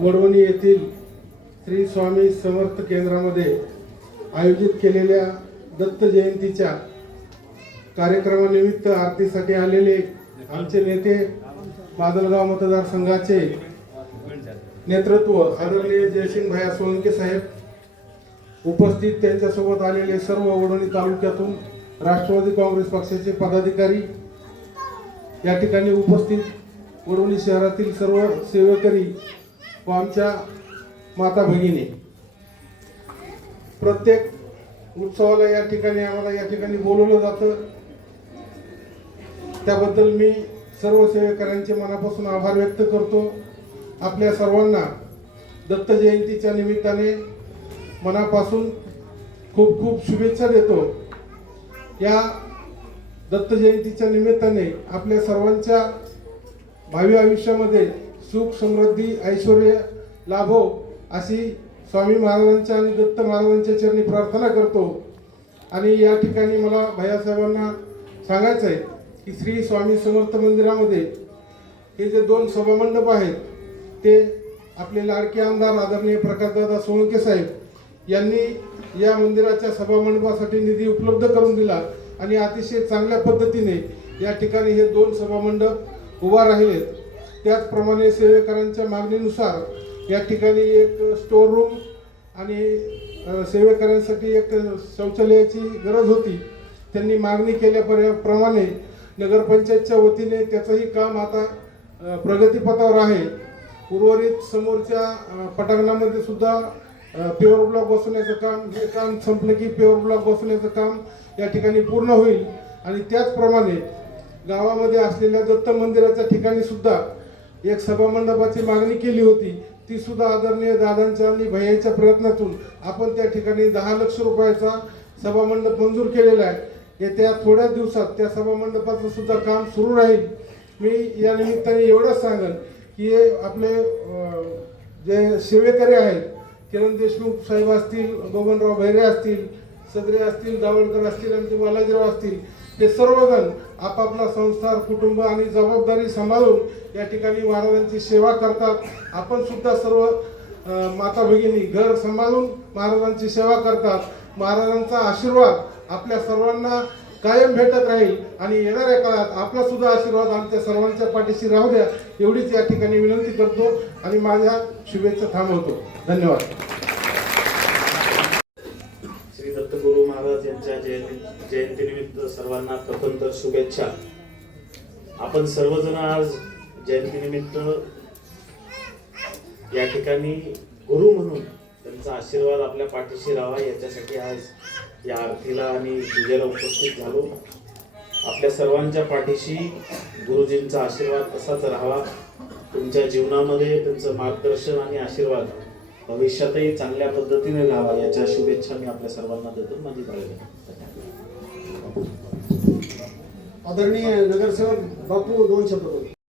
वडवणी येथील श्री स्वामी समर्थ केंद्रामध्ये आयोजित केलेल्या दत्त जयंतीच्या कार्यक्रमानिमित्त आरतीसाठी आलेले आमचे नेते बादलगाव मतदारसंघाचे नेतृत्व आदरणीय जयसिंग भाया सोळंके साहेब उपस्थित त्यांच्यासोबत आलेले सर्व वडवणी तालुक्यातून राष्ट्रवादी काँग्रेस पक्षाचे पदाधिकारी या ठिकाणी उपस्थित वडवणी शहरातील सर्व सेवेकरी व आमच्या माता भगिनी. प्रत्येक उत्सवाला या ठिकाणी आम्हाला या ठिकाणी बोलवलं जातं. त्याबद्दल मी सर्व सेवेकऱ्यांचे मनापासून आभार व्यक्त करतो. आपल्या सर्वांना दत्त जयंतीच्या निमित्ताने मनापासून खूप खूप शुभेच्छा देतो. या दत्त जयंतीच्या निमित्ताने आपल्या सर्वांच्या भावी आयुष्यामध्ये सुख समृद्धी ऐश्वर लाभो अशी स्वामी महाराजांच्या आणि दत्त महाराजांच्या चरणी प्रार्थना करतो. आणि या ठिकाणी मला भैयासाहेबांना सांगायचं आहे की श्री स्वामी समर्थ मंदिरामध्ये हे जे दोन सभामंडप आहेत ते आपले लाडके आमदार आदरणीय प्रकाशदादा सोळंके साहेब यांनी या मंदिराच्या सभामंडपासाठी निधी उपलब्ध करून दिला आणि अतिशय चांगल्या पद्धतीने या ठिकाणी हे दोन सभामंडप उभा राहिलेत. त्याचप्रमाणे सेवेकरांच्या मागणीनुसार या ठिकाणी एक स्टोर रूम आणि सेवेकरांसाठी एक शौचालयाची गरज होती. त्यांनी मागणी केल्याप्रमाणे नगरपंचायतच्या वतीने त्याचंही काम आता प्रगतीपथावर आहे. उर्वरित समोरच्या पटांगणामध्ये सुद्धा प्युअर ब्लॉक बसवण्याचं काम हे काम संपलं की प्युअर ब्लॉक बसवण्याचं काम या ठिकाणी पूर्ण होईल. आणि त्याचप्रमाणे गावामध्ये असलेल्या दत्त मंदिराच्या ठिकाणी सुद्धा एक सभामंडपाची मागणी केली होती. ती सुद्धा आदरणीय दादांच्या आणि भैयाच्या प्रयत्नातून आपण त्या ठिकाणी दहा लक्ष रुपयाचा सभामंडप मंजूर केलेला आहे. येत्या थोड्या दिवसात त्या सभामंडपाचं सुद्धा काम सुरू राहील. मी या निमित्ताने एवढंच सांगेन की हे आपले जे सेवेकरी आहेत किरण देशमुख साहेब असतील बबनराव भैरे असतील सदरे असतील दावडकर असतील आणि ते बालाजीराव असतील हे सर्वजण आपापला संसार कुटुंब आणि जबाबदारी सांभाळून या ठिकाणी महाराजांची सेवा करतात. आपण सुद्धा सर्व माता भगिनी घर सांभाळून महाराजांची सेवा करतात. महाराजांचा आशीर्वाद आपल्या सर्वांना कायम भेटत राहील आणि येणाऱ्या काळात आपला सुद्धा आशीर्वाद आमच्या सर्वांच्या पाठीशी राहू द्या एवढीच या ठिकाणी विनंती करतो आणि माझ्या शुभेच्छा थांबवतो. धन्यवाद श्री दत्तगुरु महाराज यांच्या जयंती जयंतीनिमित्त सर्वांना प्रथम तर शुभेच्छा. आपण सर्वजण आज जयंतीनिमित्त या ठिकाणी गुरु म्हणून त्यांचा आशीर्वाद आपल्या पाठीशी राहावा याच्यासाठी आज या आरतीला आणि पूजेला उपस्थित झालो. आपल्या सर्वांच्या पाठीशी गुरुजींचा आशीर्वाद असाच राहावा. तुमच्या जीवनामध्ये त्यांचं मार्गदर्शन आणि आशीर्वाद भविष्यातही चांगल्या पद्धतीने राहावा याच्या शुभेच्छा मी आपल्या सर्वांना देतो. माझी पाहिजे आदरणीय नगरसेवक बापू दोन शब्द